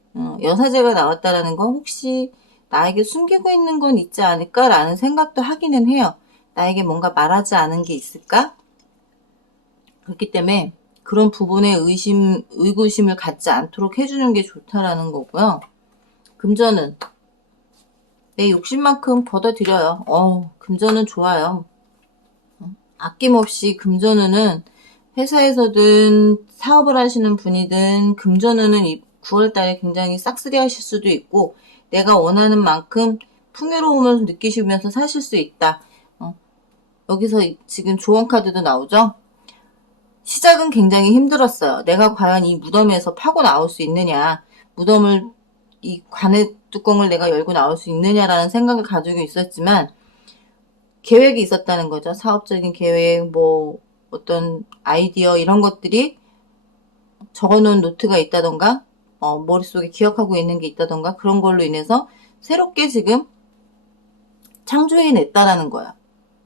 여사제가 나왔다라는 건 혹시 나에게 숨기고 있는 건 있지 않을까라는 생각도 하기는 해요. 나에게 뭔가 말하지 않은 게 있을까? 그렇기 때문에 그런 부분에 의구심을 갖지 않도록 해주는 게 좋다라는 거고요. 금전은 내 욕심만큼 걷어들여요. 금전은 좋아요. 아낌없이 금전운은 회사에서든 사업을 하시는 분이든 금전운은 9월달에 굉장히 싹쓸이 하실 수도 있고, 내가 원하는 만큼 풍요로움을 느끼시면서 사실 수 있다. 여기서 지금 조언카드도 나오죠? 시작은 굉장히 힘들었어요. 내가 과연 이 무덤에서 파고 나올 수 있느냐, 이 관의 뚜껑을 내가 열고 나올 수 있느냐라는 생각을 가지고 있었지만, 계획이 있었다는 거죠. 사업적인 계획, 뭐 어떤 아이디어 이런 것들이 적어놓은 노트가 있다던가, 머릿속에 기억하고 있는 게 있다던가, 그런 걸로 인해서 새롭게 지금 창조해냈다라는 거야.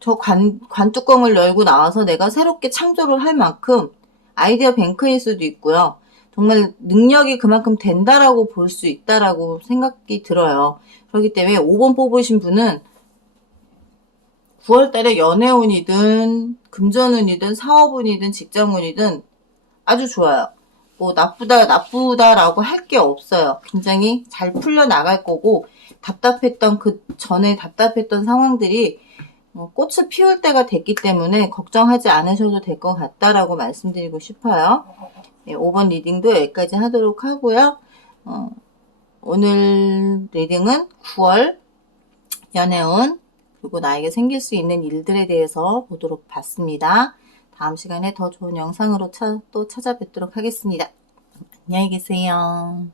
저 관뚜껑을 열고 나와서 내가 새롭게 창조를 할 만큼 아이디어 뱅크일 수도 있고요. 정말 능력이 그만큼 된다라고 볼 수 있다라고 생각이 들어요. 그렇기 때문에 5번 뽑으신 분은 9월달에 연애운이든 금전운이든 사업운이든 직장운이든 아주 좋아요. 뭐 나쁘다라고 할 게 없어요. 굉장히 잘 풀려나갈 거고, 그 전에 답답했던 상황들이 꽃을 피울 때가 됐기 때문에 걱정하지 않으셔도 될 것 같다라고 말씀드리고 싶어요. 네, 5번 리딩도 여기까지 하도록 하고요. 오늘 리딩은 9월 연애운, 그리고 나에게 생길 수 있는 일들에 대해서 보도록 봤습니다. 다음 시간에 더 좋은 영상으로 또 찾아뵙도록 하겠습니다. 안녕히 계세요.